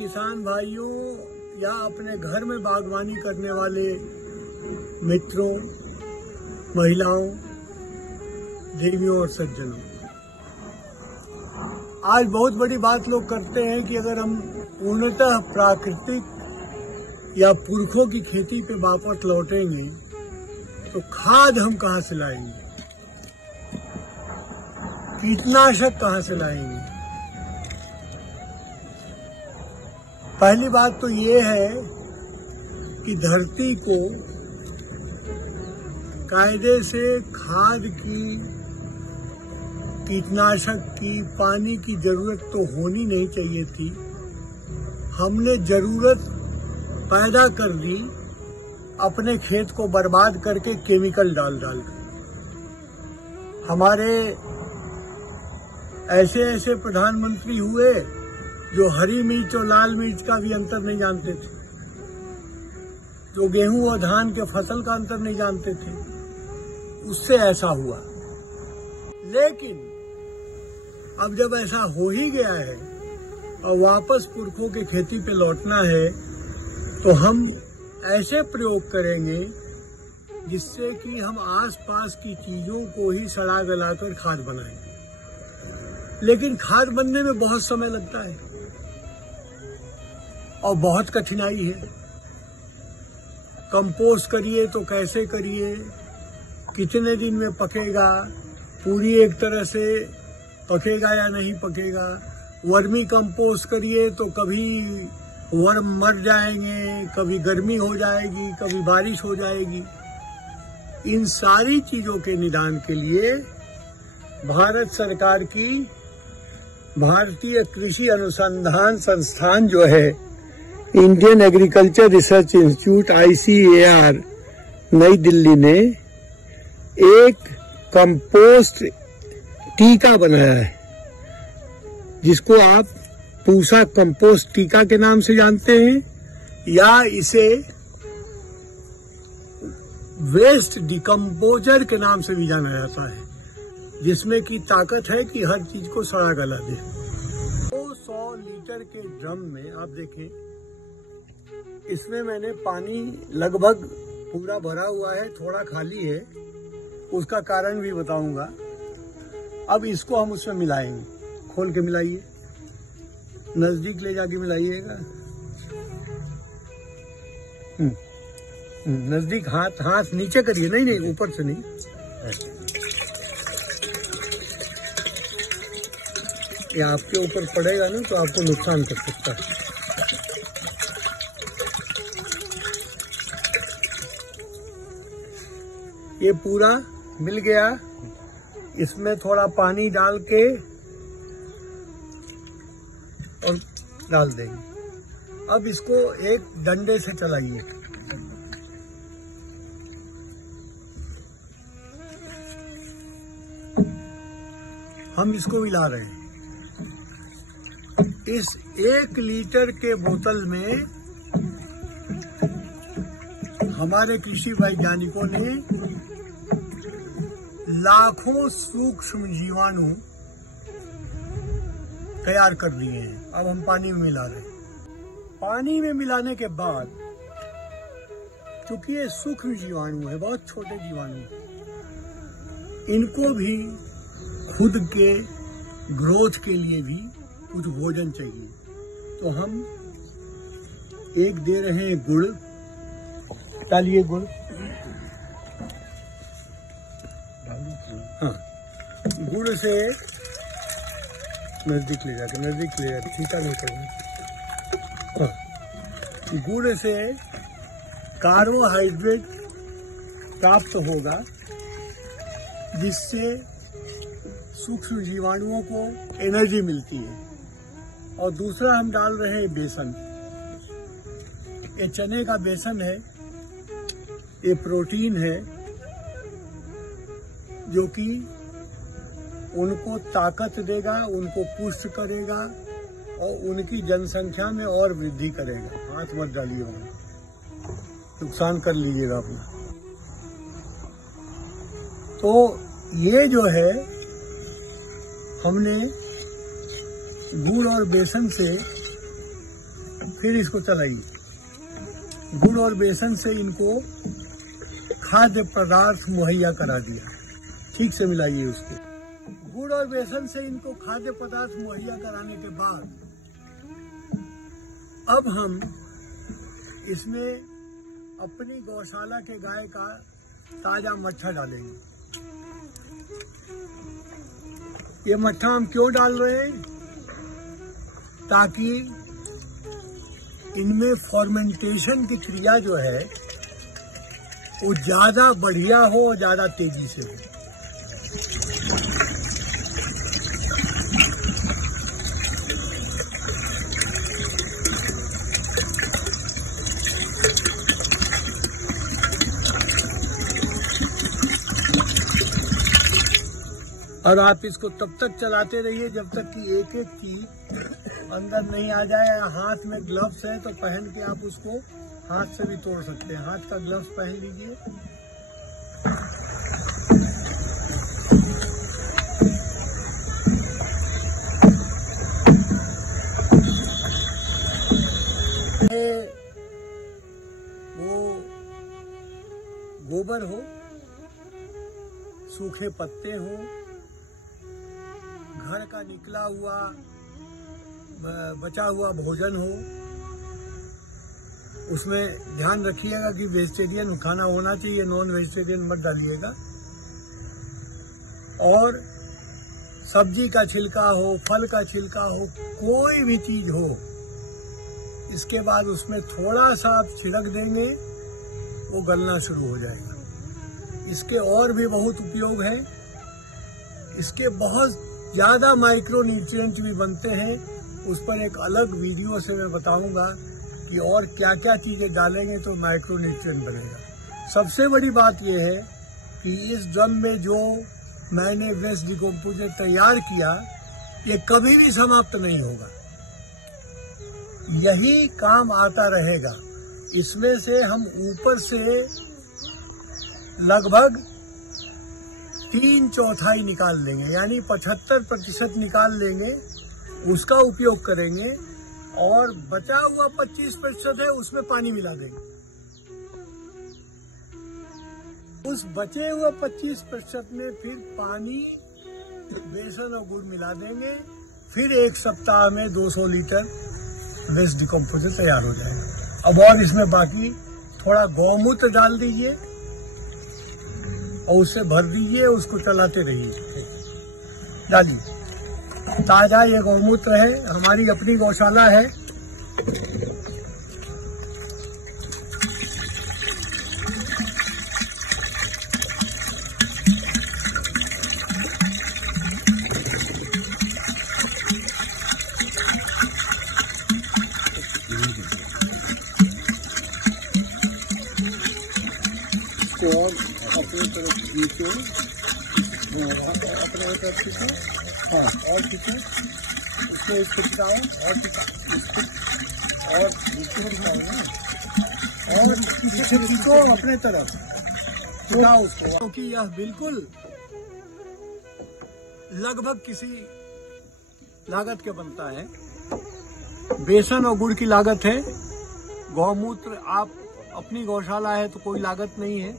किसान भाइयों या अपने घर में बागवानी करने वाले मित्रों, महिलाओं, देवियों और सज्जनों, आज बहुत बड़ी बात लोग करते हैं कि अगर हम पूर्णतः प्राकृतिक या पुरखों की खेती पे वापस लौटेंगे तो खाद हम कहाँ से लाएंगे, कीटनाशक कहाँ से लाएंगे। पहली बात तो ये है कि धरती को कायदे से खाद की, कीटनाशक की, पानी की जरूरत तो होनी नहीं चाहिए थी। हमने जरूरत पैदा कर दी अपने खेत को बर्बाद करके, केमिकल डाल कर। हमारे ऐसे प्रधानमंत्री हुए जो हरी मिर्च और लाल मिर्च का भी अंतर नहीं जानते थे, जो गेहूं और धान के फसल का अंतर नहीं जानते थे। उससे ऐसा हुआ। लेकिन अब जब ऐसा हो ही गया है और वापस पुरखों की खेती पे लौटना है, तो हम ऐसे प्रयोग करेंगे जिससे कि हम आसपास की चीजों को ही सड़ा गलाकर खाद बनाएंगे। लेकिन खाद बनने में बहुत समय लगता है और बहुत कठिनाई है। कंपोस्ट करिए तो कैसे करिए, कितने दिन में पकेगा, पूरी एक तरह से पकेगा या नहीं पकेगा। वर्मी कंपोस्ट करिए तो कभी वर्म मर जाएंगे, कभी गर्मी हो जाएगी, कभी बारिश हो जाएगी। इन सारी चीजों के निदान के लिए भारत सरकार की भारतीय कृषि अनुसंधान संस्थान जो है, Indian agriculture research institute ICAR नई दिल्ली ने एक कंपोस्ट टीका बनाया है, जिसको आप पूसा कंपोस्ट टीका के नाम से जानते हैं, या इसे वेस्ट डिकम्पोजर के नाम से भी जाना जाता है, जिसमें की ताकत है कि हर चीज को सड़ा गला दे। 200 लीटर के ड्रम में आप देखें, इसमें मैंने पानी लगभग पूरा भरा हुआ है, थोड़ा खाली है, उसका कारण भी बताऊंगा। अब इसको हम उसमें मिलाएंगे। खोल के मिलाइए, नजदीक ले जाके मिलाइएगा। नजदीक, हाथ नीचे करिए, नहीं ऊपर से नहीं। ये आपके ऊपर पड़ेगा ना तो आपको नुकसान कर सकता है। ये पूरा मिल गया। इसमें थोड़ा पानी डाल के और डाल देंगे। अब इसको एक डंडे से चलाइए। हम इसको मिला रहे हैं। इस 1 लीटर के बोतल में हमारे कृषि वैज्ञानिकों ने लाखों सूक्ष्म जीवाणु तैयार कर लिए हैं। अब हम पानी में मिला रहे हैं। पानी में मिलाने के बाद, चूंकि ये सूक्ष्म जीवाणु है, बहुत छोटे जीवाणु, इनको भी खुद के ग्रोथ के लिए भी कुछ भोजन चाहिए। तो हम एक दे रहे हैं गुड़। डालिए गुड़। हाँ, गुड़ से नजदीक ले जाके ठीका नहीं करना। हाँ, गुड़ से कार्बोहाइड्रेट प्राप्त होगा, जिससे सूक्ष्म जीवाणुओं को एनर्जी मिलती है। और दूसरा हम डाल रहे हैं बेसन। ये चने का बेसन है, ये प्रोटीन है जो कि उनको ताकत देगा, उनको पुष्ट करेगा और उनकी जनसंख्या में और वृद्धि करेगा। हाथ मत डालिएगा, नुकसान कर लीजिएगा अपना। तो ये जो है, हमने गुड़ और बेसन से फिर इसको चलाइए। गुड़ और बेसन से इनको खाद्य पदार्थ मुहैया करा दिया, ठीक से मिलाइए उसको। गुड़ और बेसन से इनको खाद्य पदार्थ मुहैया कराने के बाद अब हम इसमें अपनी गौशाला के गाय का ताजा मट्ठा डालेंगे। ये मट्ठा हम क्यों डाल रहे हैं? ताकि इनमें फॉर्मेंटेशन की क्रिया जो है वो ज्यादा बढ़िया हो और ज्यादा तेजी से हो। और आप इसको तब तक चलाते रहिए जब तक कि एक एक चीज अंदर नहीं आ जाए। हाथ में ग्लव्स है तो पहन के आप उसको हाथ से भी तोड़ सकते हैं। हाथ का ग्लव्स पहन लीजिए। वो गोबर हो, सूखे पत्ते हो, घर का निकला हुआ बचा हुआ भोजन हो, उसमें ध्यान रखिएगा कि वेजिटेरियन खाना होना चाहिए, नॉन वेजिटेरियन मत डालिएगा। और सब्जी का छिलका हो, फल का छिलका हो, कोई भी चीज हो, इसके बाद उसमें थोड़ा सा आप छिड़क देंगे, वो गलना शुरू हो जाएगा। इसके और भी बहुत उपयोग है। इसके बहुत ज्यादा माइक्रो न्यूट्रिएंट भी बनते हैं। उस पर एक अलग वीडियो से मैं बताऊंगा कि और क्या क्या चीजें डालेंगे तो माइक्रो न्यूट्रिएंट बनेगा। सबसे बड़ी बात यह है कि इस ड्रम में जो मैंने वेस्ट डिकम्पोजर तैयार किया, ये कभी भी समाप्त नहीं होगा, यही काम आता रहेगा। इसमें से हम ऊपर से लगभग 3/4 निकाल लेंगे, यानी 75% निकाल लेंगे, उसका उपयोग करेंगे। और बचा हुआ 25% है, उसमें पानी मिला देंगे। उस बचे हुए 25% में फिर पानी, बेसन और गुड़ मिला देंगे। फिर 1 सप्ताह में 200 लीटर वेस्ट डिकम्पोजर तैयार हो जाएगा। अब और इसमें बाकी थोड़ा गौमूत्र डाल दीजिए और उसे भर दीजिए, उसको चलाते रहिए। डालिए, ताजा ये गौमूत्र है, हमारी अपनी गौशाला है। और अपनी तरफ नीचे, अपने तरफ खींचो, हाँ, और खींचो, इसको इसको खिलाओ, और इसको और नीचे खिलाओ ना, और पीछे खींचो अपने तरफ, खिलाओ उसको, क्योंकि यह बिल्कुल लगभग किसी लागत के बनता है। बेसन और गुड़ की लागत है, गौमूत्र आप अपनी गौशाला है तो कोई लागत नहीं है।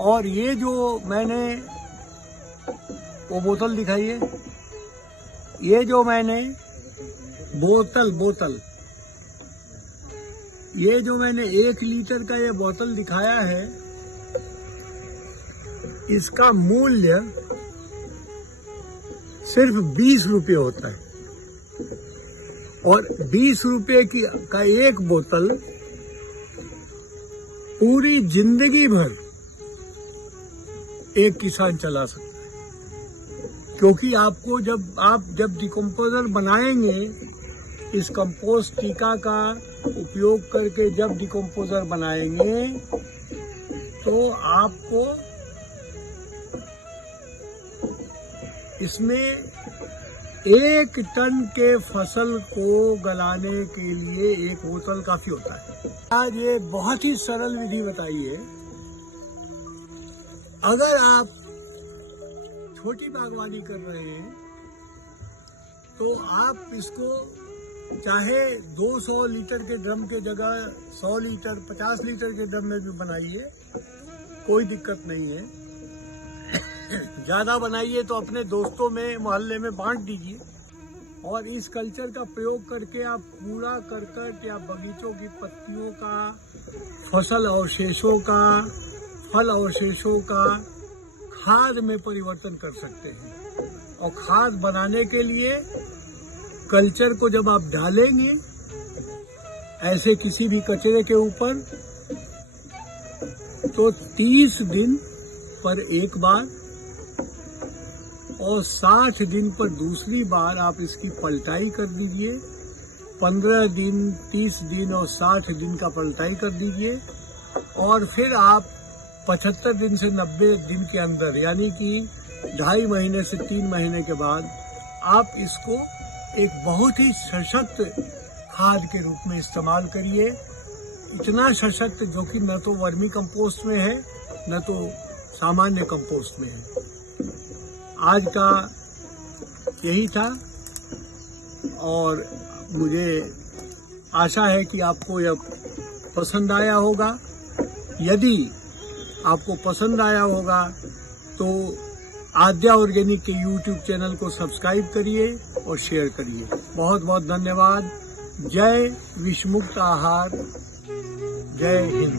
और ये जो मैंने वो बोतल दिखाइए, ये जो मैंने बोतल ये जो मैंने 1 लीटर का ये बोतल दिखाया है, इसका मूल्य सिर्फ 20 रुपये होता है। और 20 रुपये का एक बोतल पूरी जिंदगी भर एक किसान चला सकता है। क्योंकि आपको जब डिकम्पोजर बनाएंगे, इस कंपोस्ट टीका का उपयोग करके जब डिकम्पोजर बनाएंगे, तो आपको इसमें 1 टन के फसल को गलाने के लिए 1 बोतल काफी होता है। आज ये बहुत ही सरल विधि बताई है। अगर आप छोटी बागवानी कर रहे हैं तो आप इसको चाहे 200 लीटर के ड्रम के जगह 100 लीटर 50 लीटर के ड्रम में भी बनाइए, कोई दिक्कत नहीं है। ज्यादा बनाइए तो अपने दोस्तों में मोहल्ले में बांट दीजिए। और इस कल्चर का प्रयोग करके आप कूड़ा करकट या बगीचों की पत्तियों का, फसल अवशेषों का, फल अवशेषों का खाद में परिवर्तन कर सकते हैं। और खाद बनाने के लिए कल्चर को जब आप डालेंगे ऐसे किसी भी कचरे के ऊपर, तो 30 दिन पर एक बार और 60 दिन पर दूसरी बार आप इसकी पलटाई कर दीजिए। 15 दिन, 30 दिन और 60 दिन का पलटाई कर दीजिए। और फिर आप 75 दिन से 90 दिन के अंदर, यानी कि 2.5 महीने से 3 महीने के बाद आप इसको एक बहुत ही सशक्त खाद के रूप में इस्तेमाल करिए। इतना सशक्त जो कि न तो वर्मी कंपोस्ट में है न तो सामान्य कंपोस्ट में है। आज का यही था और मुझे आशा है कि आपको यह पसंद आया होगा। यदि आपको पसंद आया होगा तो आद्या ऑर्गेनिक के YouTube चैनल को सब्सक्राइब करिए और शेयर करिए। बहुत बहुत धन्यवाद। जय विषमुक्त आहार, जय हिंद।